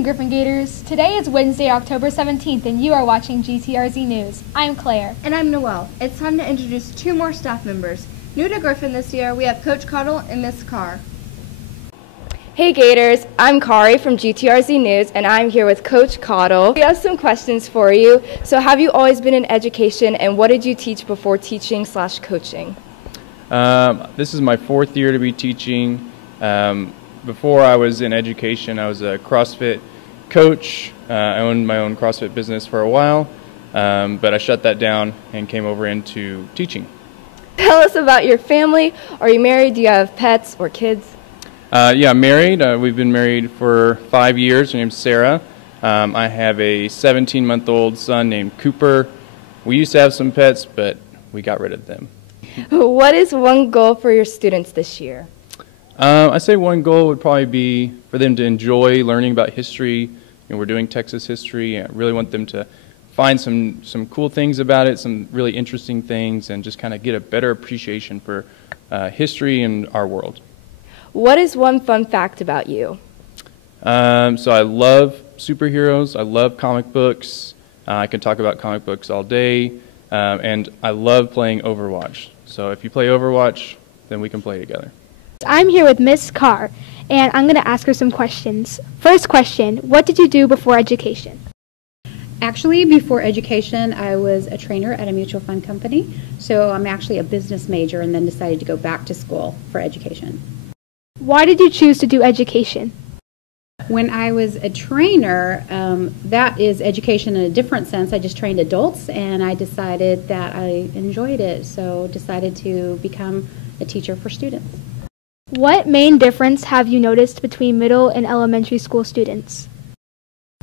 afternoon, Griffin Gators. Today is Wednesday, October 17th, and you are watching GTRZ News. I'm Claire. And I'm Noelle. It's time to introduce two more staff members. New to Griffin this year, we have Coach Cottle and Miss Carr. Hey Gators, I'm Kari from GTRZ News, and I'm here with Coach Cottle. We have some questions for you. So have you always been in education, and what did you teach before teaching/coaching? This is my fourth year to be teaching. Before I was in education, I was a CrossFit coach. I owned my own CrossFit business for a while, but I shut that down and came over into teaching. Tell us about your family. Are you married? Do you have pets or kids? Yeah, I'm married. We've been married for 5 years. Her name's Sarah. I have a 17-month-old son named Cooper. We used to have some pets, but we got rid of them. What is one goal for your students this year? I say one goal would probably be for them to enjoy learning about history. We're doing Texas history, and I really want them to find some cool things about it, some really interesting things, and just kind of get a better appreciation for history and our world. What is one fun fact about you? So I love superheroes. I love comic books. I can talk about comic books all day, and I love playing Overwatch. So if you play Overwatch, then we can play together. I'm here with Miss Carr, and I'm going to ask her some questions. First question, what did you do before education? Actually, before education, I was a trainer at a mutual fund company. So I'm actually a business major and then decided to go back to school for education. Why did you choose to do education? When I was a trainer, that is education in a different sense. I just trained adults, and I decided that I enjoyed it, so decided to become a teacher for students. What main difference have you noticed between middle and elementary school students?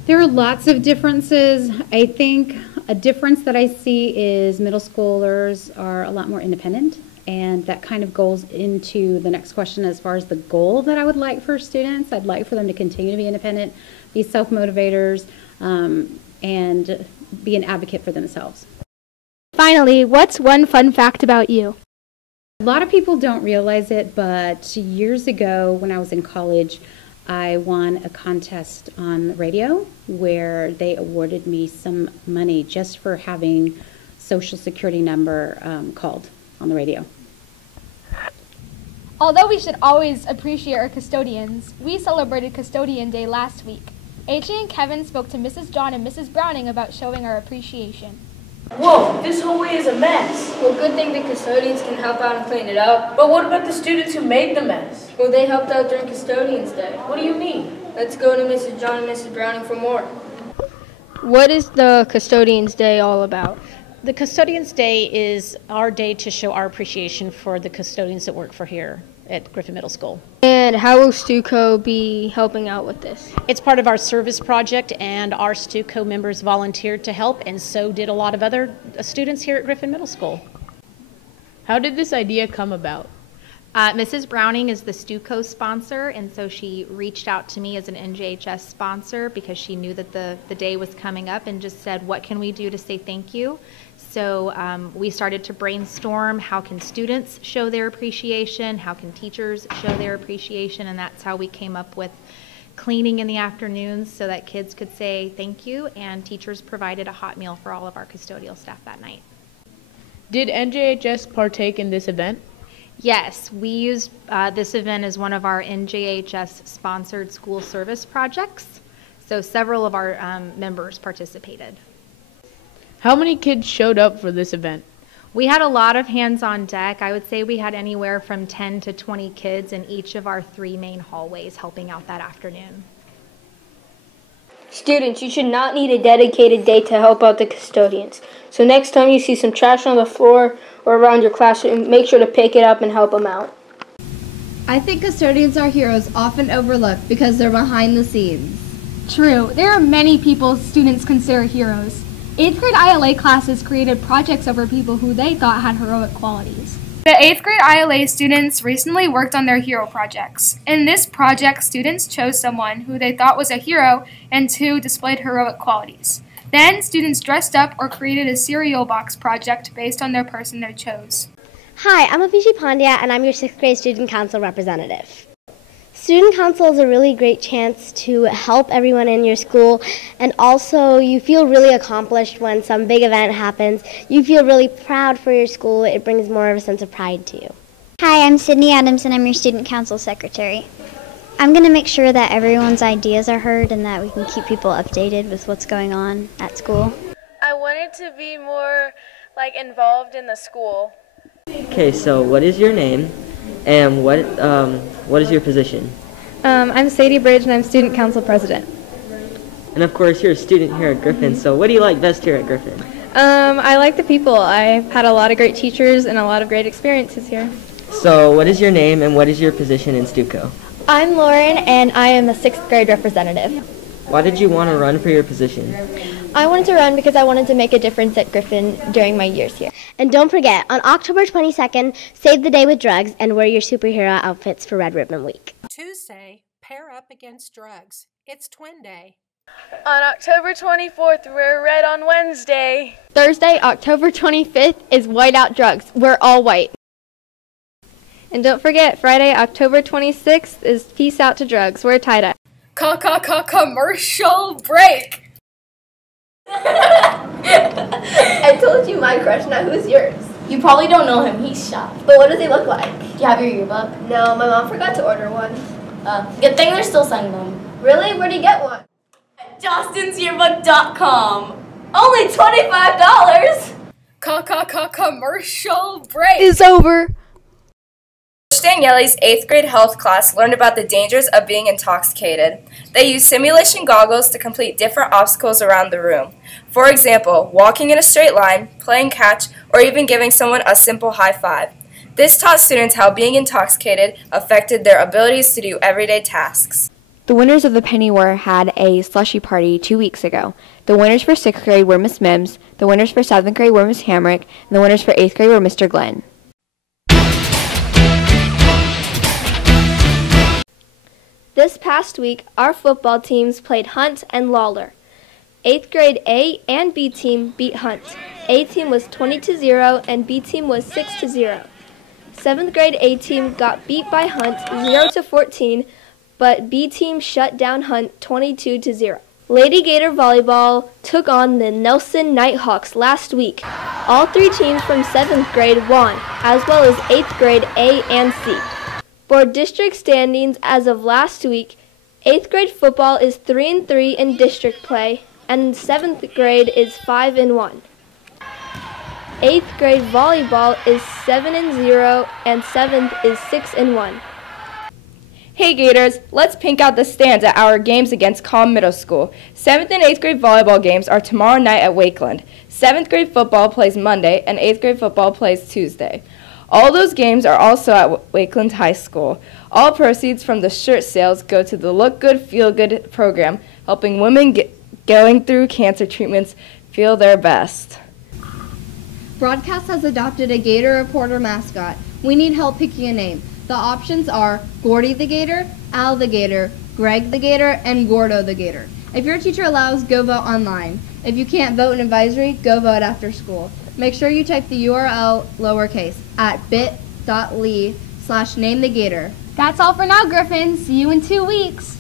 There are lots of differences. I think a difference that I see is middle schoolers are a lot more independent, and that kind of goes into the next question as far as the goal that I would like for students. I'd like for them to continue to be independent, be self-motivators, and be an advocate for themselves. Finally, what's one fun fact about you? A lot of people don't realize it, but years ago when I was in college, I won a contest on the radio where they awarded me some money just for having Social Security number called on the radio. Although we should always appreciate our custodians, we celebrated Custodian Day last week. AJ and Kevin spoke to Mrs. John and Mrs. Browning about showing our appreciation. Whoa, this hallway is a mess. Well, good thing the custodians can help out and clean it up. But what about the students who made the mess? Well, they helped out during Custodian's Day. What do you mean? Let's go to Mrs. John and Mrs. Browning for more. What is the Custodian's Day all about? The Custodian's Day is our day to show our appreciation for the custodians that work for here at Griffin Middle School. And how will StuCo be helping out with this? It's part of our service project, and our StuCo members volunteered to help, and so did a lot of other students here at Griffin Middle School. How did this idea come about? Mrs. Browning is the StuCo sponsor, and so she reached out to me as an NJHS sponsor because she knew that the day was coming up and just said, what can we do to say thank you? So we started to brainstorm, how can students show their appreciation, how can teachers show their appreciation, and that's how we came up with cleaning in the afternoons so that kids could say thank you, and teachers provided a hot meal for all of our custodial staff that night. Did NJHS partake in this event? Yes, we used this event as one of our NJHS-sponsored school service projects, so several of our members participated. How many kids showed up for this event? We had a lot of hands on deck. I would say we had anywhere from 10 to 20 kids in each of our 3 main hallways helping out that afternoon. Students, you should not need a dedicated day to help out the custodians. So next time you see some trash on the floor or around your classroom, make sure to pick it up and help them out. I think custodians are heroes often overlooked because they're behind the scenes. True, there are many people students consider heroes. 8th grade ILA classes created projects over people who they thought had heroic qualities. The 8th grade ILA students recently worked on their hero projects. In this project, students chose someone who they thought was a hero and who displayed heroic qualities. Then, students dressed up or created a cereal box project based on their person they chose. Hi, I'm Avisha Pandya, and I'm your 6th grade student council representative. Student Council is a really great chance to help everyone in your school, and also you feel really accomplished when some big event happens. You feel really proud for your school. It brings more of a sense of pride to you. Hi, I'm Sydney Adams, and I'm your Student Council Secretary. I'm going to make sure that everyone's ideas are heard and that we can keep people updated with what's going on at school. I wanted to be more involved in the school. Okay, so what is your name and what is your position? I'm Sadie Bridge and I'm Student Council President. And of course you're a student here at Griffin, so what do you like best here at Griffin? I like the people. I've had a lot of great teachers and a lot of great experiences here. So what is your name and what is your position in Stuco? I'm Lauren and I am the 6th grade representative. Why did you want to run for your position? I wanted to run because I wanted to make a difference at Griffin during my years here. And don't forget, on October 22nd, save the day with drugs and wear your superhero outfits for Red Ribbon Week. Tuesday, pair up against drugs. It's Twin Day. On October 24th, wear red on Wednesday. Thursday, October 25th is White Out Drugs. We're all white. And don't forget, Friday, October 26th is Peace Out to Drugs. We're tie-dye. Commercial break! I told you my crush, now who's yours? You probably don't know him, he's shy. But what does he look like? Do you have your yearbook? No, my mom forgot to order one. Good thing they're still selling them. Really? Where'd you get one? At JostinsYearbook.com. Only $25! Commercial break! It's over! Daniele's 8th grade health class learned about the dangers of being intoxicated. They used simulation goggles to complete different obstacles around the room. For example, walking in a straight line, playing catch, or even giving someone a simple high five. This taught students how being intoxicated affected their abilities to do everyday tasks. The winners of the Penny War had a Slushy party 2 weeks ago. The winners for 6th grade were Miss Mims, the winners for 7th grade were Miss Hamrick, and the winners for 8th grade were Mr. Glenn. This past week, our football teams played Hunt and Lawler. 8th grade A and B team beat Hunt. A team was 20-0 and B team was 6-0. 7th grade A team got beat by Hunt 0-14, but B team shut down Hunt 22-0. Lady Gator volleyball took on the Nelson Nighthawks last week. All 3 teams from 7th grade won, as well as 8th grade A and C. For district standings as of last week, 8th grade football is 3-3 in district play, and 7th grade is 5-1. 8th grade volleyball is 7-0, and 7th is 6-1. Hey Gators, let's pink out the stands at our games against Calm Middle School. 7th and 8th grade volleyball games are tomorrow night at Wakeland. 7th grade football plays Monday, and 8th grade football plays Tuesday. All those games are also at Wakeland High School. All proceeds from the shirt sales go to the Look Good, Feel Good program, helping women going through cancer treatments feel their best. Broadcast has adopted a Gator reporter mascot. We need help picking a name. The options are Gordy the Gator, Al the Gator, Greg the Gator, and Gordo the Gator. If your teacher allows, go vote online. If you can't vote in advisory, go vote after school. Make sure you type the URL lowercase at bit.ly/namethegator. That's all for now, Griffin. See you in 2 weeks.